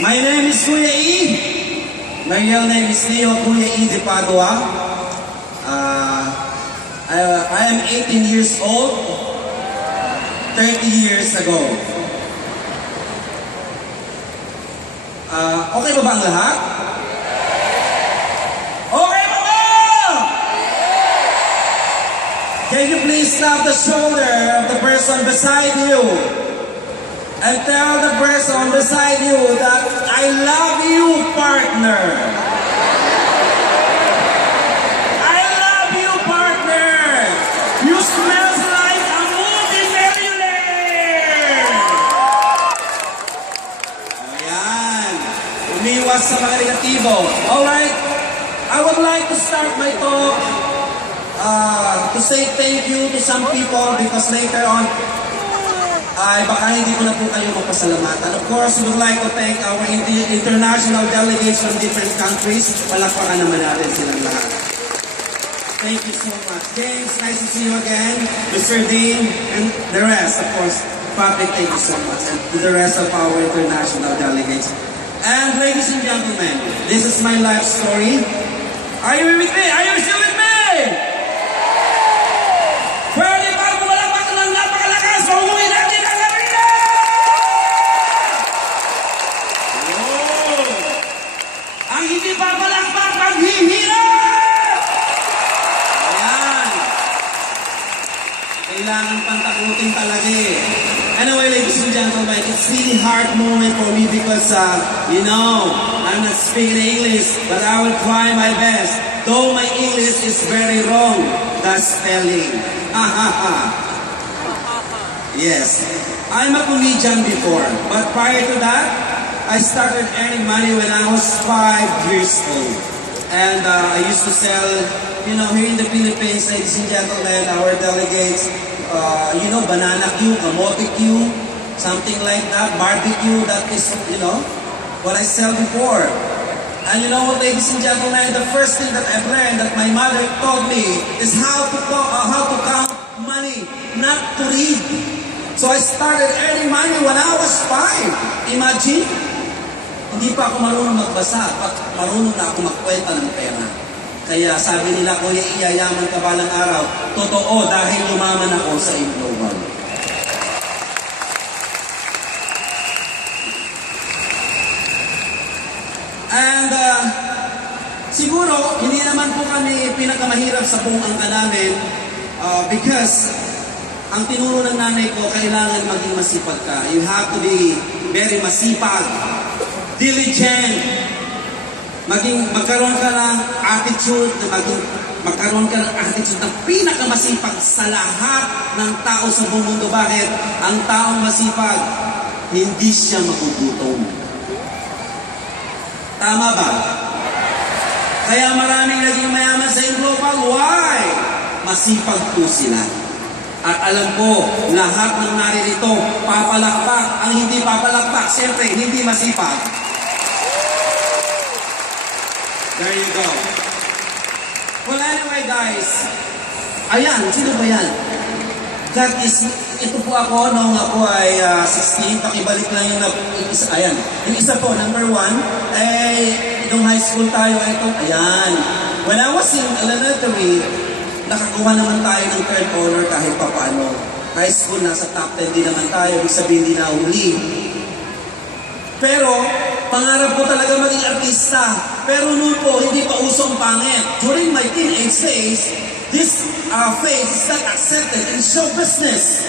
My name is Kuya E. My real name is Leo Kuya E. de Padua. I am 18 years old, 30 years ago. Okay ba ang lahat? Okay ba ba? Can you please tap the shoulder of the person beside you? And tell the person beside you that I love you, partner. I love you, partner. You smell like a movie millionaire. Ayan. Umiwas sa mga negatibo. Alright. I would like to start my talk to say thank you to some people because later on, ay baka hindi ko na po kayo mapasalamatan. Of course, we would like to thank our international delegates from different countries. Palakpakan naman natin silang lahat. Thank you so much. James, nice to see you again. Mr. Dean, and the rest, of course. Patrick, thank you so much. And to the rest of our international delegates. And ladies and gentlemen, this is my life story. Are you with me? Are you still with me? Pwede ba bumalakpak ng napakalakas? Pauwi natin ang arena! Ang hindi pa palakpak, maghihirap! Ayan. Kailangan pantakutin talaga eh. Anyway, ladies and gentlemen, it's really hard moment for me because, you know, I'm not speaking English, but I will try my best. Though my English is very wrong, the spelling. Yes, I'm a comedian before, but prior to that, I started earning money when I was 5 years old. And I used to sell, you know, here in the Philippines, ladies and gentlemen, our delegates, you know, banana queue, kamote queue, something like that, barbecue, that is, you know, what I sell before. And you know what, ladies and gentlemen, the first thing that I've learned that my mother taught me is how to count money, not to read. So I started earning money when I was 5. Imagine, hindi pa ako marunong magbasa, marunong na ako magkwenta ng pera. Kaya sabi nila, Kuya, iyayaman ka balang araw. Totoo, dahil yumaman ako sa Global. And siguro, hindi naman po kami pinakamahirap sa buong angka namin because ang tinuro ng nanay ko, kailangan maging masipag ka. You have to be very masipag, diligent, magkaroon ka ng attitude, magkaroon ka ng attitude ng pinakamasipag sa lahat ng tao sa buong mundo. Bakit? Ang taong masipag, hindi siya magugutom. Tama ba? Kaya maraming naging mayaman sa Global. Why? Masipag po sila. At alam ko, lahat ng naririto, papalakpak. Ang hindi papalakpak, siyempre, hindi masipag. There you go. Well, anyway, guys. Ayan, sino ba yan? That is, ito po ako nung ako ay 16, pakibalik lang yung isa, ayan. Yung isa po, number 1, nung high school tayo, ito, ayan. When I was in elementary, nakakuha naman tayo ng third honor kahit pa paano. High school, nasa top 10 din naman tayo, ibig sabihin din na huli. Pero, pangarap ko talaga maging artista. Pero noon po, hindi pa usong pangit. During my teenage days, this phase is not accepted in show business.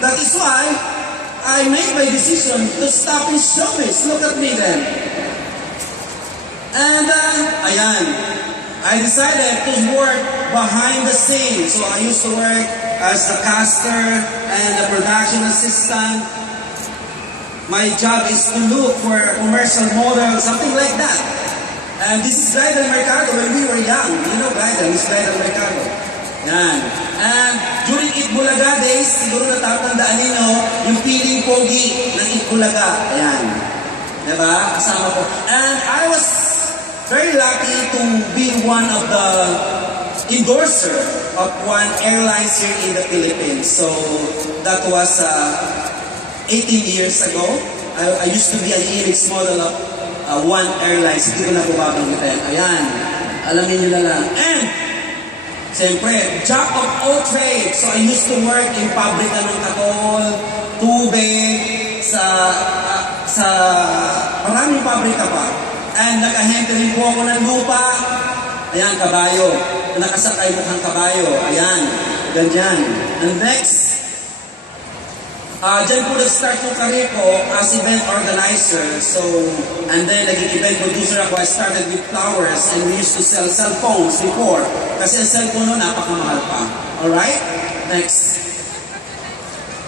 That is why I made my decision to stop in showbiz. Look at me then. And ayan, I decided to work behind the scenes. So I used to work as a caster and a production assistant. My job is to look for a commercial model, something like that. And this is Bridal Mercado when we were young. You know Bridal, Miss Bridal Mercado. Yan. And during Itbulaga days, siguro natatandaan ninyo yung feeling pogi ng Itbulaga. Ayan. Diba? Kasama ko. And I was very lucky to be one of the endorser of one airlines here in the Philippines. So that was 18 years ago. I used to be an image model of One Airlines. Hindi ko na po babanggitin. Ayan. Alamin nyo na lang. And, siyempre, jack of all trades. So, I used to work in pabrika ng katol, tubig, sa maraming pabrika pa. And nag-ahente rin po ako ng lupa. Ayan, kabayo. Nakasakay mukhang kabayo. Ayan, ganyan. And next, dyan po nag-start yung career ko as event organizer. So, and then naging event producer ako. I started with flowers and we used to sell cell phones before. Kasi ang cellphone noon, napakamahal pa. Alright? Next.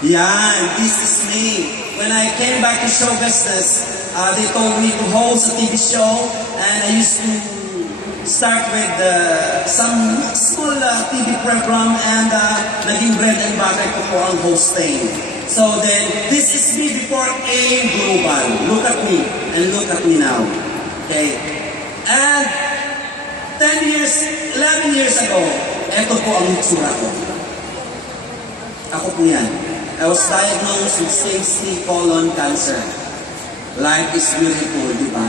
Yan, this is me. When I came back to show business, they told me to host a TV show and I used to start with some small TV program and naging bread and butter ko po ang hosting. So then, this is me before AIM Global. Look at me and look at me now. Okay? And 11 years ago, eto po ang itsura ko. Ako po yan. I was diagnosed with stage 3 colon cancer. Life is beautiful, di ba?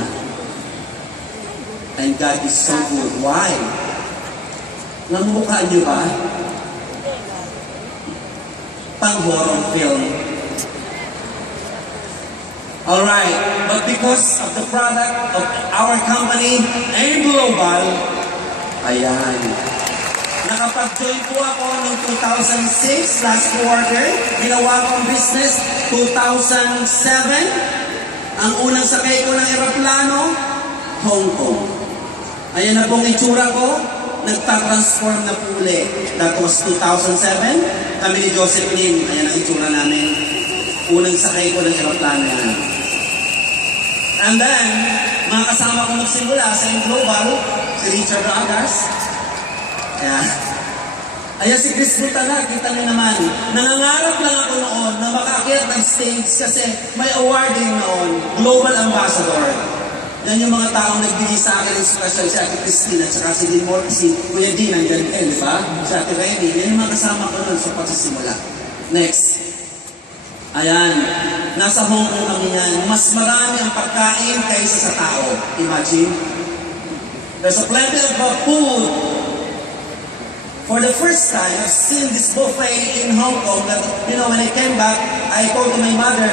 And God is so good. Why? Namumukha niyo ba? Pang-horror film. Alright, but because of the product of our company, AIM Global, ayan. Nakapag-join po ako noong 2006, last quarter. Ginawa ko ang business 2007. Ang unang sakay ko ng eroplano, Hong Kong. Ayan na pong itsura ko, nagta-transform na po ulit. That was 2007. Kami ni Josephine, ayan ang itsura namin. Unang sakay ko ng eroplano yan. And then, mga kasama ko magsimula sa AIM Global, si Richard Agas. Ayan si Chris Butala, kita niyo naman. Nangangarap lang ako noon na makaakyat ng stage kasi may awarding noon, Global Ambassador. Yan yung mga taong nagbigay sa akin ng special, si Ate Christine at saka si Dean Morty, si Kuya Dean, nandiyan din, di ba? Si Ate Remy, yan yung mga kasama ko noon sa pagsisimula. Next. Ayan, nasa Hong Kong kami yan. Mas marami ang pagkain kaysa sa tao. Imagine. There's a plenty of food. For the first time, I've seen this buffet in Hong Kong that, when I came back, I told to my mother,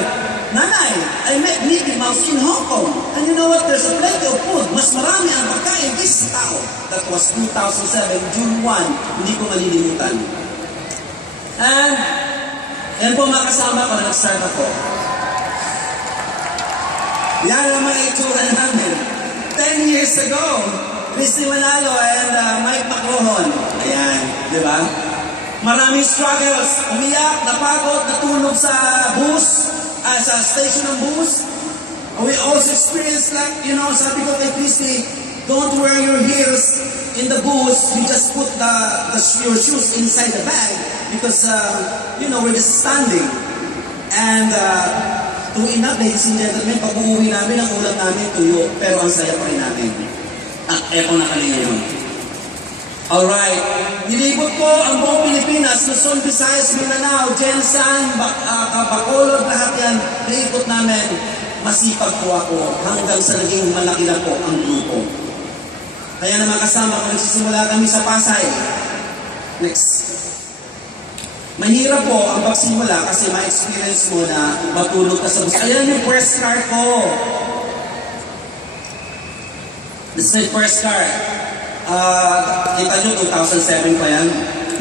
Nanay, I met Mickey Mouse in Hong Kong. And you know what? There's a plenty of food. Mas marami ang pagkain kaysa sa tao. That was 2007, June 1. Hindi ko malilimutan. And, yan po mga kasama ko, nag-start ako. Yan ang mga itsura namin. 10 years ago, Christy Manalo and Mike Macrohon. Ayan, di ba? Maraming struggles. Umiyak, napagod, natulog sa bus, sa station ng bus. We also experienced like, sabi ko kay Christy, don't wear your heels in the bus. You just put your shoes inside the bag because, we're just standing. And, tuwin na, ladies and gentlemen, pag uuwi namin, ang ulam namin tuyo, pero ang saya pa rin namin. At eto na kami ngayon. Alright. Nilibot ko ang buong Pilipinas, Luzon, Visayas, Mindanao, Jensan, Bacolod, lahat yan. Nilibot namin. Masipag po ako hanggang sa naging malaki na po ang grupo. Kaya naman kasama ko, nagsisimula kami sa Pasay. Next. Mahirap po ang pagsimula kasi ma-experience mo na matulog ka sa bus. Ayan yung first car ko. This is my first car. Kita nyo, 2007 pa yan.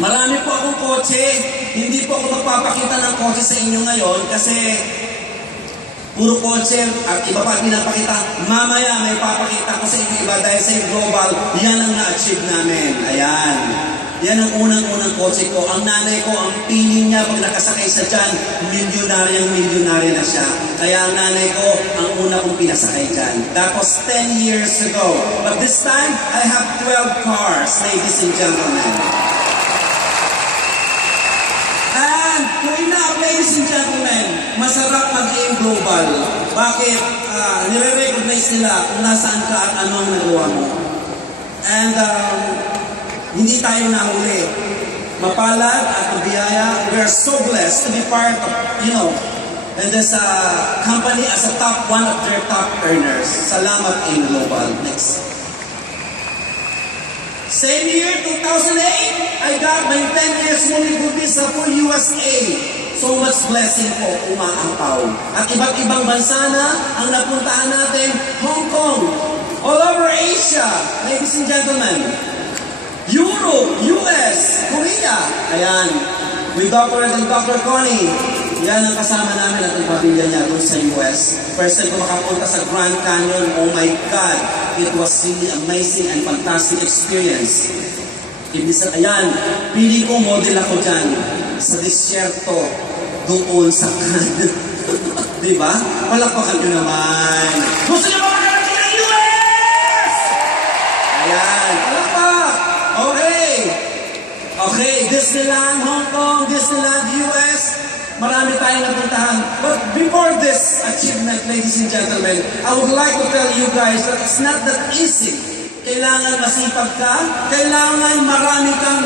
Marami po akong kotse. Hindi po ako magpapakita ng kotse sa inyo ngayon kasi puro kotse at iba pa pinapakita. Mamaya may papakita ko sa inyo iba dahil sa global, yan ang na-achieve namin. Ayan. Yan ang unang-unang kotse ko. Ang nanay ko, ang piling niya pag nakasakay sa dyan, milyonarya na siya. Kaya ang nanay ko, ang una kong pinasakay dyan. That was 10 years ago. But this time, I have 12 cars, ladies and gentlemen. And, tuloy na, ladies and gentlemen, masarap mag-AIM Global. Bakit? Nire-recognize nila kung nasaan ka at ano ang nagawa mo. And, hindi tayo nahuli. Mapalad at mabiyaya. We are so blessed to be part of, And this company as one of their top earners. Salamat AIM Global. Next. Same year, 2008, I got my 10 years moving visa for USA. So much blessing po, umaapaw. At iba't ibang bansa na ang napuntahan natin, Hong Kong, all over Asia, ladies and gentlemen, Europe, US, Korea, ayan, with Dr. and Dr. Connie, yan ang kasama namin at ang pamilya niya doon sa US. First time ko makapunta sa Grand Canyon, oh my God, it was really amazing and fantastic experience. Ayan, pili ko model ako dyan sa disyerto doon sa Canyon. Diba? Palakpakan nyo naman. Gusto nyo ba makarating ng US? Ayan, palakpak. Okay. Okay, Disneyland, Hong Kong, Disneyland, US. Marami tayong napuntahan. But before this achievement, ladies and gentlemen, I would like to tell you guys that it's not that easy. Kailangan masipag ka, kailangan marami kang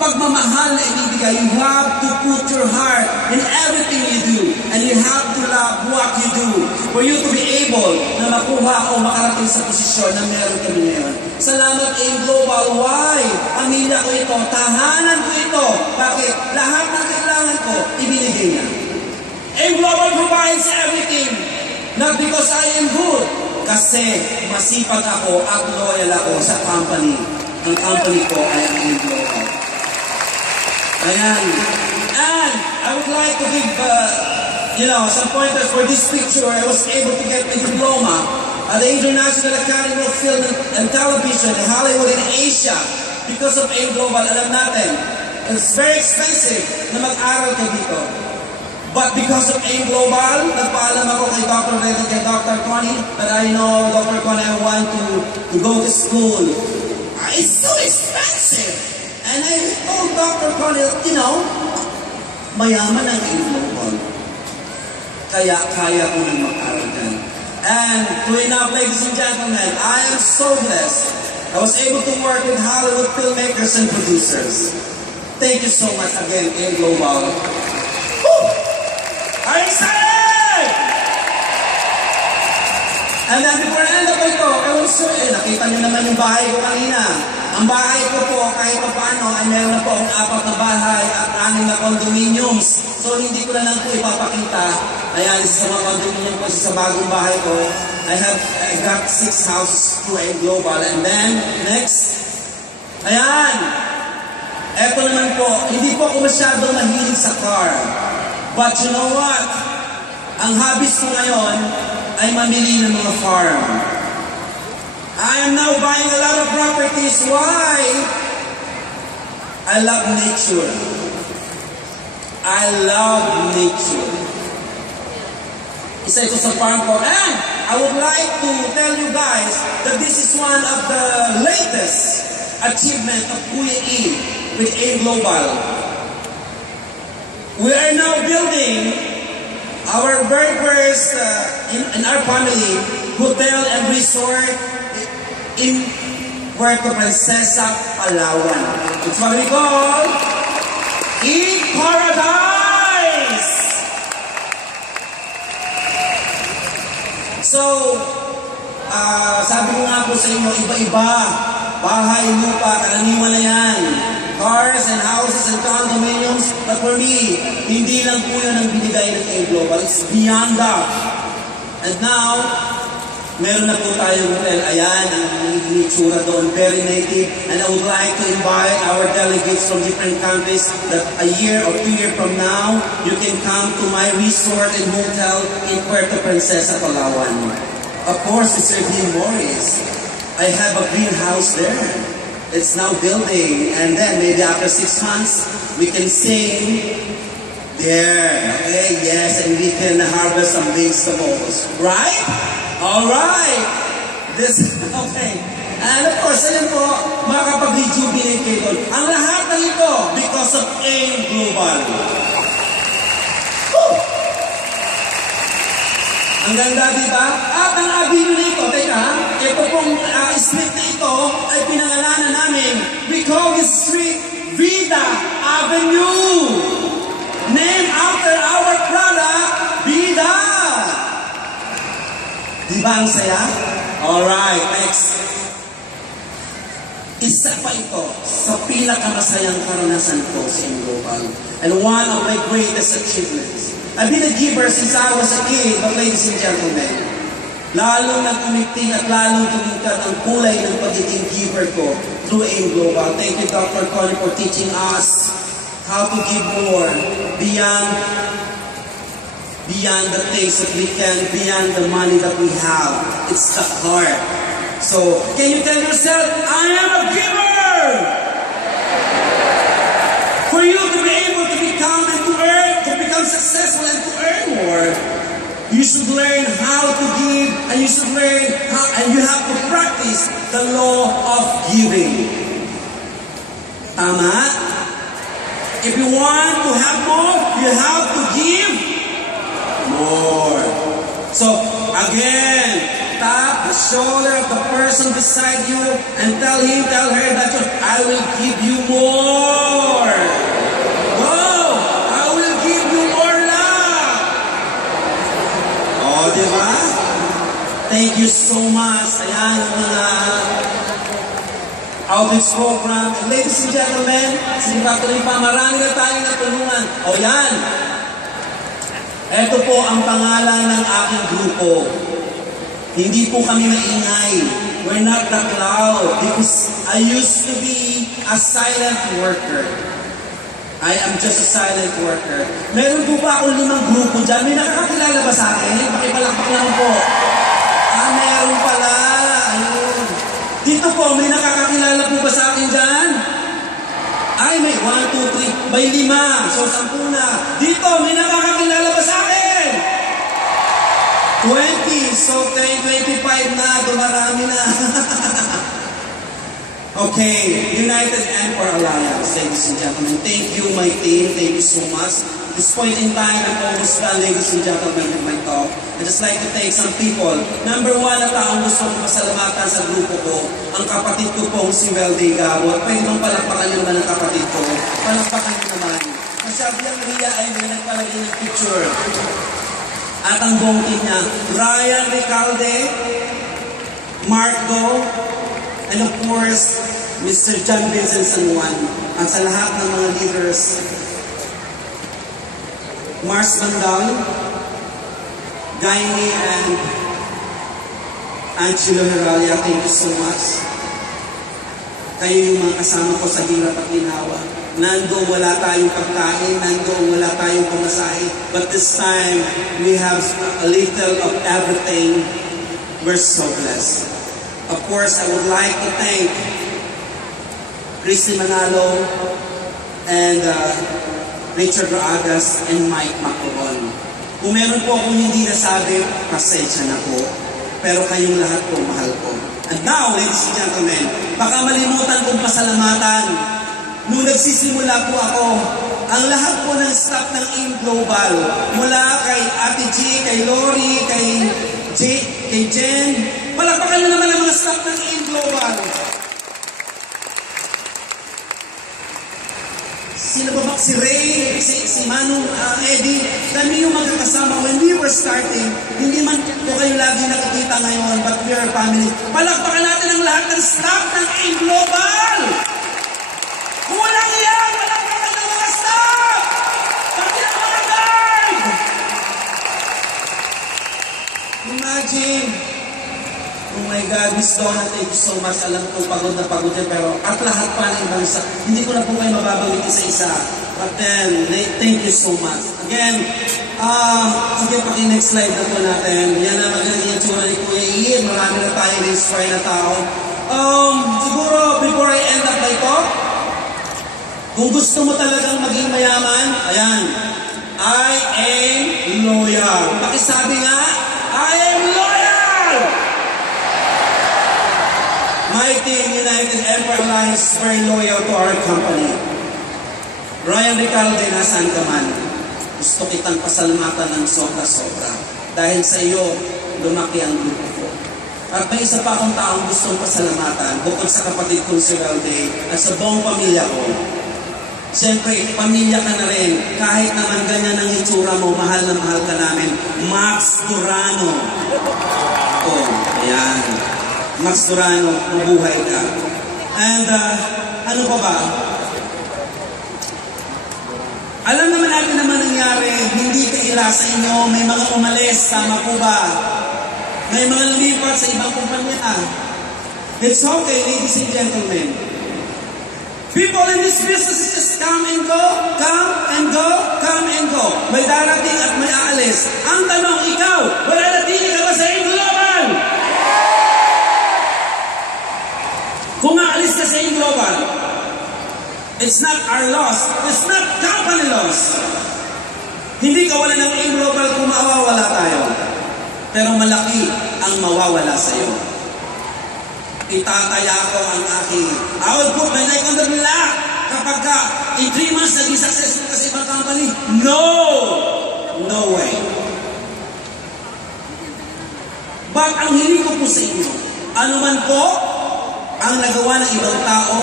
pagmamahal na ibibigay. You have to put your heart in everything you do. And you have to love what you do for you to be able na makuha o makarating sa posisyon na meron kami ngayon. Salamat AIM Global. Why? Pamilya ko ito. Tahanan ko ito. Bakit? Lahat ng kailangan ko, ibinigay niya. AIM Global provides everything. Not because I am good. Kasi masipag ako at loyal ako sa company. Ang company ko ay AIM Global. Ayan. And I would like to give, some pointers for this picture. I was able to get my diploma at the International Academy of Film and Television in Hollywood in Asia because of AIM Global. Alam natin, it's very expensive na mag-aral ka dito. But because of AIM Global, nagpaalam ako kay Dr. Red and kay Dr. Connie that I know, Dr. Connie, I want to go to school. It's so expensive. And I told Dr. Connie, mayaman ang AIM Global. Kaya kaya ko nang mag-aral dyan. And to enough, ladies and gentlemen, I am so blessed. I was able to work with Hollywood filmmakers and producers. Thank you so much again, AIM Global. Woo! Are you excited? And then before I end up ito, I will show you, nakita nyo naman yung bahay ko kanina. Ang bahay ko po, kahit pa paano, ay meron na po akong 4 na bahay at 6 na condominiums. So, hindi ko na lang po ipapakita. Ayan, isa sa mga condominium ko, sa bagong bahay ko. I got 6 houses through AIM Global. And then, next. Ayan. Eto naman po, hindi po ako masyadong mahilig sa car. But you know what? Ang hobbies ko ngayon ay mamili ng mga farm. I am now buying a lot of properties. Why? I love nature. I love nature. Isa ito sa farm ko. And I would like to tell you guys that this is one of the latest achievement of Kuya E with AIM Global. We are now building our very first, in our family, hotel and resort in Puerto Princesa, Palawan. It's what we call Eat Paradise! So, sabi ko nga po sa inyo, iba-iba. Bahay, lupa, karaniwan na yan. Cars and houses and condominiums. But for me, hindi lang po yun ang binigay ng AIM Global. It's beyond that. And now, meron na po tayong hotel. Ayan, ang itsura doon, very native. And I would like to invite our delegates from different countries that a year or 2 years from now, you can come to my resort and hotel in Puerto Princesa, Palawan. Of course, Mr. Dean Morris. I have a greenhouse there. It's now building. And then maybe after 6 months, we can sing there. Okay, yes, and we can harvest some vegetables. Right? All right. This, okay. And of course, ayan po, makakapag-rejuvenate kayo doon. Ang lahat ng ito because of AIM Global. Woo! Ang ganda, di ba? At ang avenue na ito, teka, ito pong street na ito ay pinangalanan namin. We call this street Vida Avenue. Named after our product, ba ang saya? Alright, next. Isa pa ito sa pinakamasayang karanasan ko sa Global and one of my greatest achievements. I've been a giver since I was a kid, but ladies and gentlemen, lalong nagkumikting at lalong tumingkad ang kulay ng pagiging giver ko through AIM Global. Thank you, Dr. Connie, for teaching us how to give more beyond the things that we can, beyond the money that we have. It's the heart. So, can you tell yourself, I am a giver? For you to be able to become and to earn, to become successful and to earn more, you should learn how to give, and you should learn how, and you have to practice the law of giving. Tama? If you want to have more, you have to give more. So, again, tap the shoulder of the person beside you and tell her that I will give you more. Go! I will give you more love. Oh, di ba? Thank you so much. Ayan ang mga outreach program. And ladies and gentlemen, sinipatuloy pa, marami na tayong natulungan. O yan. Ito po ang pangalan ng aking grupo. Hindi po kami maingay. We're not that loud because I used to be a silent worker. I am just a silent worker. Meron po ba akong 5 grupo dyan? May nakakakilala ba sa akin? Pakipalakpak naman po. Meron pala. Ayun. Dito po, may nakakakilala po ba sa akin dyan? Ay, may 1, 2, 3, may 5. So, 10 na. Dito, may nakakakilala ba sa akin? 20. So, 25 na. Dumarami na. Okay. United Emperor Alliance, ladies and gentlemen. Thank you, my team. Thank you so much. At this point in time, I'm almost done, ladies and gentlemen, with my talk. I'd just like to thank some people. Number 1 na taong gusto kong pasalamatan sa grupo ko, ang kapatid ko pong si Weldy Gabo. At pwede mong palakpakan nyo naman ang kapatid ko. Palakpakan nyo naman. Masyado yung Ria ay may nagpalagay ng picture. At ang buong team niya, Ryan Recalde, Mark Go, and of course, Mr. John Vincent San Juan. At sa lahat ng mga leaders, Mars Bandal, Gaini, and Angelo Heralia, thank you so much. Kayo yung mga kasama ko sa hirap at ginawa. Nandoon wala tayong pagkain, nandoon wala tayong pamasahe. But this time, we have a little of everything. We're so blessed. Of course, I would like to thank Christy Manalo and Richard Raagas and Mike Macobon. Kung meron po akong hindi nasabi, pasensya na po. Pero kayong lahat po, mahal ko. And now, ladies and gentlemen, baka malimutan kong pasalamatan. Nung nagsisimula po ako, ang lahat po ng staff ng AIM Global, mula kay Ate G, kay Lori, kay Jen, palakpakan nyo naman ang mga staff ng AIM Global. Sino ba ba? Si Ray, si Manong Eddie, kami yung magkakasama when we were starting. Hindi man po kayo lagi nakikita ngayon, but we are family. Palakpakan natin ang lahat ng staff ng AIM Global! Walang iyan! Walang pakal ng mga staff! Pati ang mga guard! Imagine! Oh my God, Miss Donna, thank you so much. Alam ko, pagod na pagod yan, pero at lahat pa ng ibang isa. Hindi ko na po kayo mababawit isa-isa. But then, thank you so much. Again, sige, paki-next slide na po natin. Yan na magaling yung tsura ni Kuya Ian. Marami na tayo na-inspire na tao. Siguro, before I end up my talk, kung gusto mo talagang maging mayaman, ayan, I am loyal. Pakisabi nga, I am loyal! My team, United Emperor Alliance, is very loyal to our company. Ryan Recalde, nasaan ka man? Gusto kitang pasalamatan ng sobra-sobra. Dahil sa iyo, lumaki ang grupo ko. At may isa pa akong taong gustong pasalamatan, bukod sa kapatid kong si Weldy at sa buong pamilya ko. Siyempre, pamilya ka na rin. Kahit naman ganyan ang itsura mo, mahal na mahal ka namin. Max Durano. Oh, Ayan. Max Durano, mabuhay ka. And ano pa ba? Alam naman natin naman nangyari, hindi kaila sa inyo, may mga umalis, tama po ba? May mga lumipat sa ibang kumpanya. It's okay, ladies and gentlemen. People in this business just come and go, come and go, come and go. May darating at may aalis. Ang tanong, ikaw, mananatili ka ba sa Global? Kung aalis ka sa Global, it's not our loss. It's not company loss. Hindi ka wala ng Global kung mawawala tayo. Pero malaki ang mawawala sa iyo. Itataya ko ang aking, I will put my neck on the block kapag ka in 3 months naging successful ka sa ibang company. No! No way. But ang hiling ko po sa inyo, ano man po ang nagawa ng ibang tao,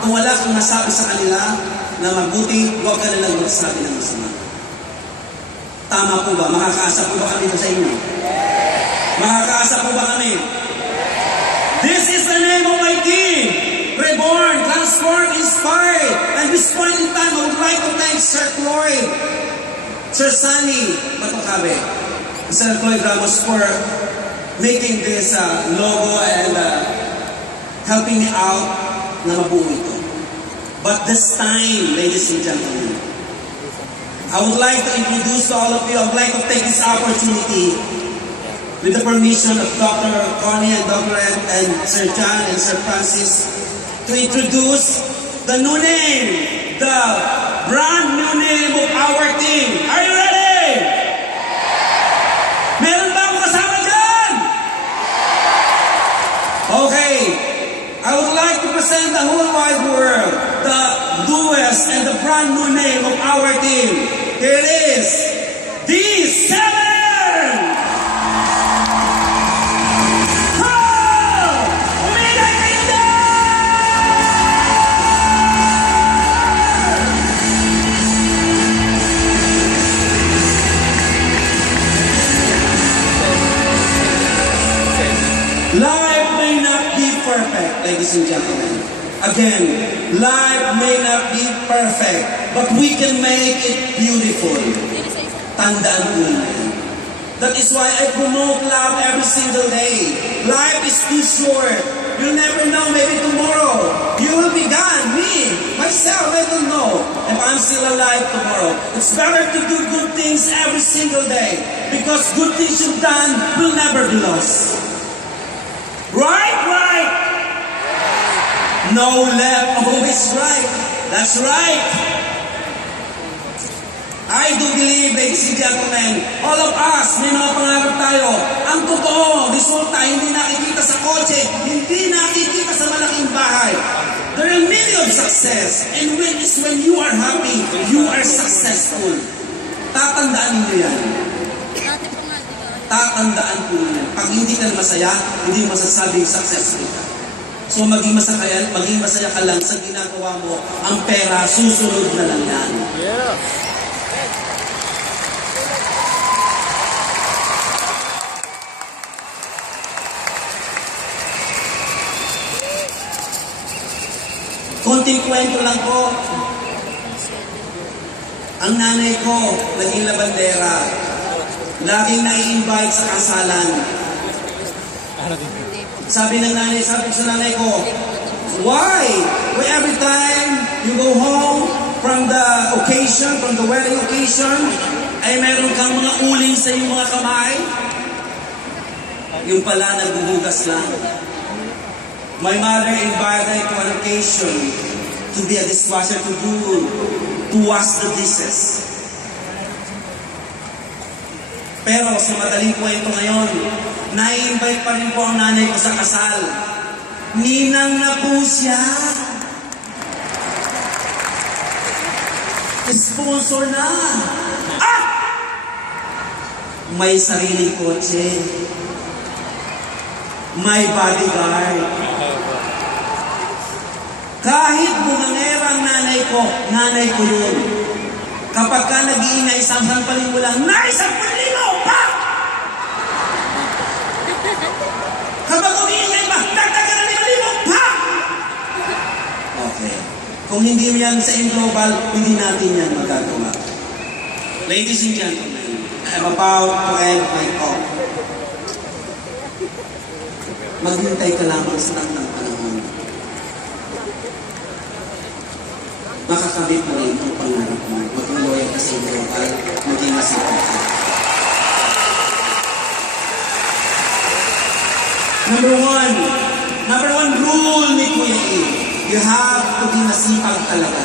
kung wala kang nasabi sa kanila na mabuti, huwag ka nilang magsabi ng masama. Tama po ba? Makakaasa po ba kami sa inyo? Makakaasa po ba kami? This is the name of my King, reborn, transformed, inspired. And this point in time, I would like to thank Sir Cloyd, Sir Sunny Patukabe, Sir Cloyd Ramos for making this logo and helping me out na mabuo ito. But this time, ladies and gentlemen, I would like to introduce to all of you, I would like to take this opportunity with the permission of Dr. Connie and Dr. Ed and Sir John and Sir Francis to introduce the new name, the brand new name of our team. Are you ready? Meron ba akong kasama dyan? Okay. I would like to present the whole wide world the newest and the brand new name of our team. Here it is, D7! Life may not be perfect, ladies and gentlemen. Again, life may not be perfect, but we can make it beautiful. Tandaan po yan. That is why I promote love every single day. Life is too short. You'll never know, maybe tomorrow you will be gone. Me, myself, I don't know if I'm still alive tomorrow. It's better to do good things every single day because good things you've done will never be lost. Right, right. No left, always right. That's right. I do believe, ladies and gentlemen, all of us, may mga pangarap tayo. Ang totoo, resulta, hindi nakikita sa kotse, hindi nakikita sa malaking bahay. There are many of success. And when you are happy, you are successful. Tatandaan niyo yan. Tatandaan po yan. Pag hindi ka masaya, hindi mo masasabing successful ka. So maging masaya ka lang sa ginagawa mo. Ang pera, susunod na lang yan. Yeah. Konting kwento lang po. Ang nanay ko, naging labandera. Laging nai-invite sa kasalan. Sabi ng nanay, sabi sa nanay ko, why? Why every time you go home from the occasion, from the wedding occasion, ay meron kang mga uling sa iyong mga kamay? Yung pala, nagbubugas lang. My mother invited to an occasion to be a dishwasher, to wash the dishes. Pero sa madaling kwento ngayon, na-invite pa rin po ang nanay ko sa kasal. Ninang na po siya. Sponsor na. Ah! May sariling kotse. May bodyguard. Kahit bumangera ang nanay ko yun. Kapag ka nag-iingay, sampalin mo lang, Nay, 10,000! Pa! mag-iingay ba? Dagdagan na 5,000 pa! Okay. Kung hindi yan sa global, hindi natin yan magagawa. Ladies and gentlemen, I'm about to end my talk. Maghintay ka lamang sa takdang panahon. Makakamit mo rin ang pangarap mo. Maging loyal ka sa global, maging masipag ka. Number one rule ni Kuya A. You have to be masipag talaga.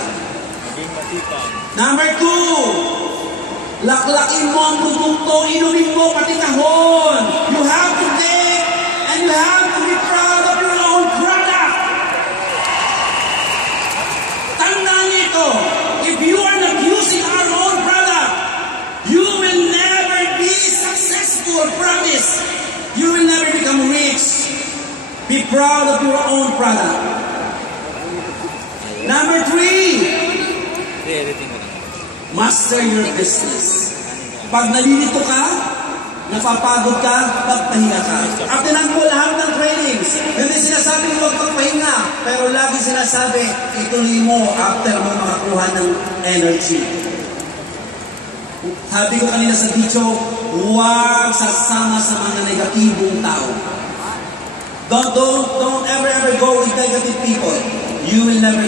Number 2, laklakin mo ang produkto, inumin mo pati kahon. You have to take and you have to be proud of your own product. Tandaan niyo ito, if you are not using our own product, you will never be successful, promise. You will never become rich. Be proud of your own product. Number 3, master your business. Pag nalilito ka, napapagod ka, pagpahinga ka. At tinag mo lahat ng trainings. Hindi sinasabi mo huwag pagpahinga, pero lagi sinasabi, ituloy mo after mo makakuha ng energy. Sabi ko kanina sa video, huwag sasama sa mga negatibong tao. Don't ever go with negative people. You will never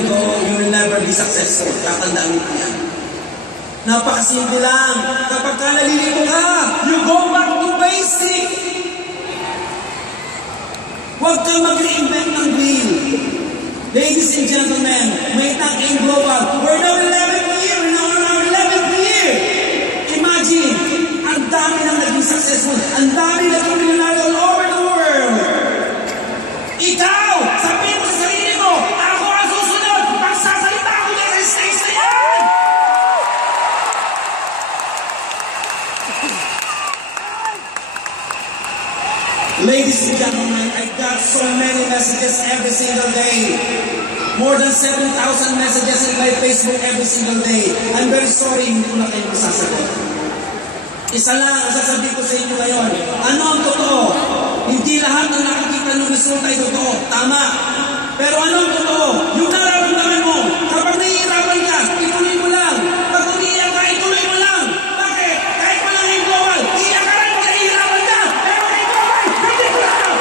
be successful. Tatandaan mo yan. Napakasimple lang. Kapag ka nalilito ka, you go back to basic. Huwag kang mag-reinvent ng wheel. Ladies and gentlemen, may tag-in global. We're now 11th year. We're now on our 11th year. Imagine, ang dami nang naging successful. Ang dami naging millionaire all over the world. Ikaw, sabihin mo sa sarili mo, ako ang susunod. Magsasalita ako niya sa stage na yan. Ladies and gentlemen, I got so many messages every single day. More than 7,000 messages in my Facebook every single day. I'm very sorry, hindi ko na kayo masasagot. Isa lang ang sasabihin ko sa inyo ngayon. Ano ang totoo? Hindi lahat ng nakikita ng resulta ay totoo. Tama. Pero ano ang totoo? Yung nararamdaman mo, kapag nahihirapan ka, ituloy mo lang. Pag umiiyak ka, ituloy mo lang. Bakit? Kahit walang yung global, iiyak ka rin pag nahihirapan ka. Pero kay global, hindi ko lang.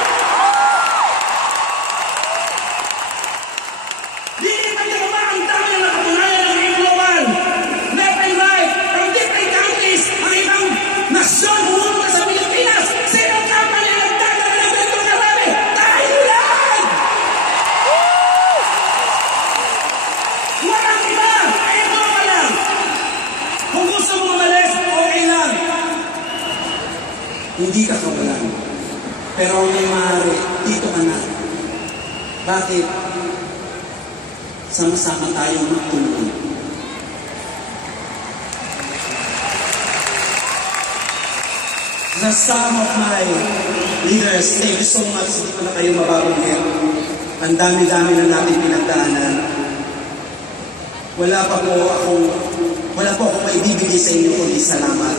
Lilipat ka ba ang dami na nakatunayan ng yung global? Left and right, from different countries, ang ibang nasyon pumunta sa Pilipinas. Sino ang company na nagdadala ng ganito karami? Tayo lang! Walang iba! Ito ka lang! Kung gusto mo umalis, okay lang. Hindi ka kawalan. Pero ang may maaari, dito ka na. Bakit? Sama-sama tayong magtulungan. The some of my leaders, thank you so much. Hindi ko na kayo mababanggit. Ang dami-dami na natin pinagdaanan. Wala po akong maibibigay sa inyo kundi salamat.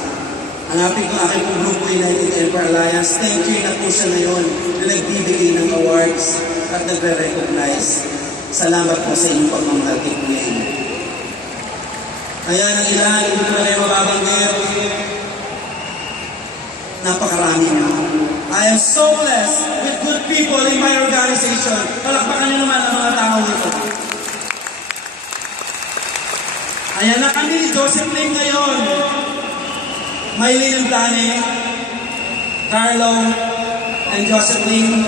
Ang aking pong grupo United Empire Alliance, thank you na po siya ngayon na nagbibigay ng awards at nagre-recognize. Salamat po sa inyong pagmamahal kay Kuya Ino. Kaya ng ilan, hindi ko na kayo mababanggit. Napakarami na. I am so blessed with good people in my organization. Palakpakan niyo naman ang mga tao nito. Ayan na kami ni Joseph Lim ngayon. Maylin and Dani, Carlo, and Joseph Lim.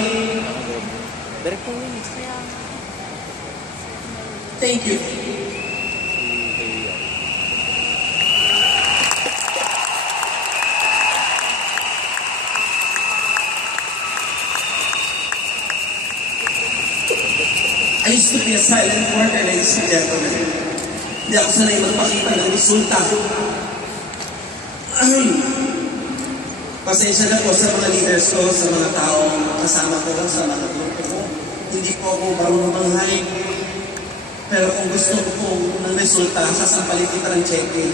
Thank you. I used to be a silent worker, ladies and gentlemen. Hindi ako sanay magpakita ng resulta. Pasensya na po sa mga leaders ko, sa mga taong kasama ko, sa mga grupo ko. Hindi po ako marunong manghain. Pero kung gusto ko po ng resulta, sasampalin kita ng check-in.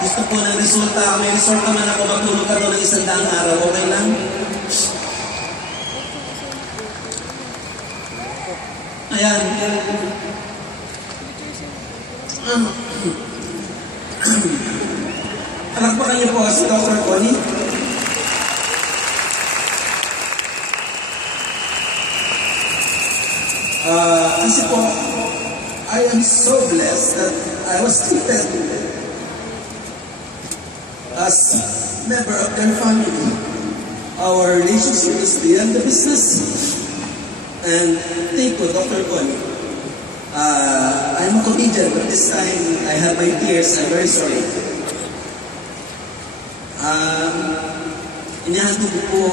Gusto po ng resulta, may resulta man ako, magtulog ka doon ng 100 araw, okay lang? Ayan. Palakpakan niyo po si Dr. Connie. Kasi po, I am so blessed that I was treated as member of their family. Our relationship is beyond the business. And thank you, Dr. Connie. I'm a comedian, but this time I have my tears. I'm very sorry. Inahandog ko po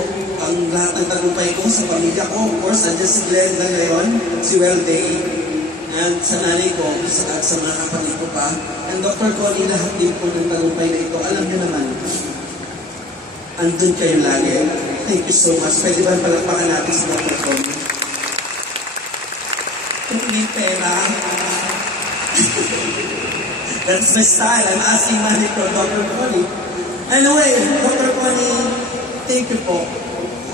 ang lahat ng tagumpay ko sa pamilya ko. Of course, andyan si Glenda ngayon, si Welday, and sa nanay ko, at sa mga kapatid ko pa. And Dr. Connie, lahat din po ng tagumpay na ito, alam niyo naman, andun kayo lagi. Thank you so much. Pwede ba palakpakan natin si Dr. Connie? Kung hindi pera, that's my style. I'm asking money from Dr. Connie. Anyway, Dr. Connie, thank you po.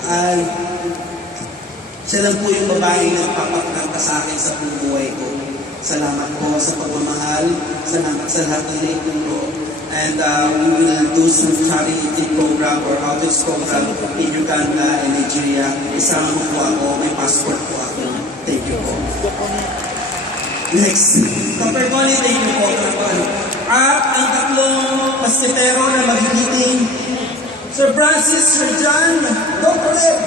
And siya lang po yung babae na nagpapaklanta sa akin sa buong buhay ko. Salamat po sa pagmamahal. Salamat sa lahat ng naituro. And we will do some charity program or outreach program in Uganda and Nigeria. Isama mo po ako. May passport po ako. Thank you po. Next. Dr. Connie, thank you po. At ang tatlong pasketero na magigiting, Sir Francis, Sir John, Dr. Ed.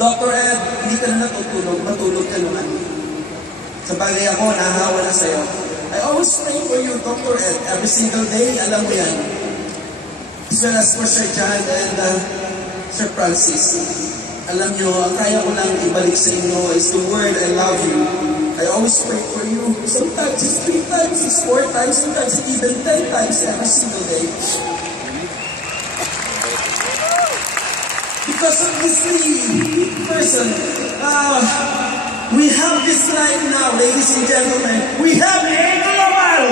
Dr. Ed, hindi ka na natutulog, matulog ka naman. Sa bagay ako, nahawa na sa'yo. I always pray for you, Dr. Ed, every single day, alam mo yan. As well as for Sir John and Sir Francis. Alam nyo, ang kaya ko lang ibalik sa inyo is the word, I love you. I always pray for you. Sometimes it's 3 times, it's 4 times, sometimes it's even 10 times every single day. Because of this person, we have this right now, ladies and gentlemen. We have a global.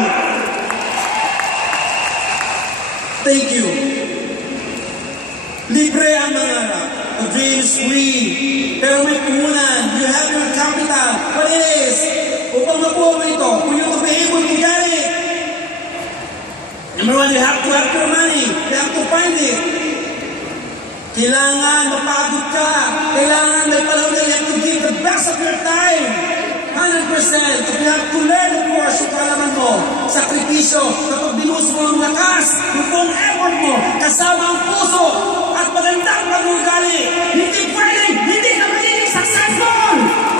Thank you. Libre ang mangarap. The dream is free. Pero may puhunan. You have your capital. What it is? Upang makuha mo ito, for you to be able to get it. Number 1, you have to have your money. You have to find it. Kailangan mapagod ka. Kailangan may panahon na you have to give the best of your time. 100%. If you have to learn, of course, yung kalaman mo, sakripisyo, kapag binuhos mo ang lakas, yung buong effort mo, kasama ang puso, at magandang pag-ugali, hindi pwedeng, hindi ka magiging successful!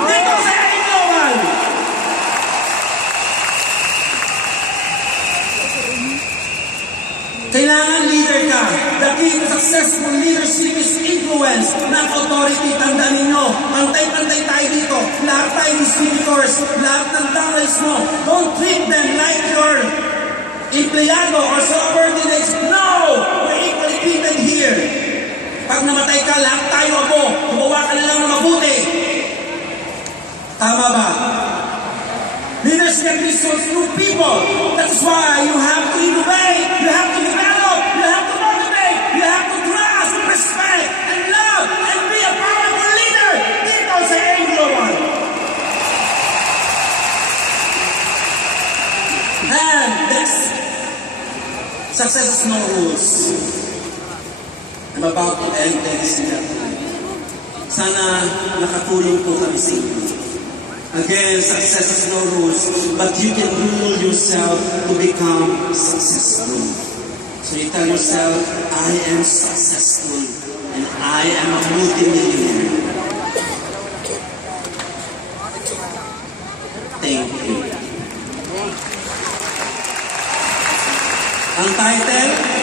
Dito sa ating global! Kailangan leader ka. The key to successful leadership is influence, not authority. Tandaan ninyo, pantay-pantay tayo dito. Lahat tayo distributors, lahat ng towels mo. Don't treat them like your empleyado or subordinates. No! We're equally treated here. Pag namatay ka, lahat tayo ako. Gumawa ka na lang na mabuti. Tama ba? Leaders can be so through people. That's why you have to innovate, you have to develop, you have to motivate, you have to trust, respect, and love, and be a powerful leader. Dito sa Global. And next, success is no rules. I'm about to end this interview. Sana nakatulong po kami sa inyo. Again, success is no rules, but you can rule yourself to become successful. So you tell yourself, I am successful and I am a multimillionaire. Thank you. Ang title,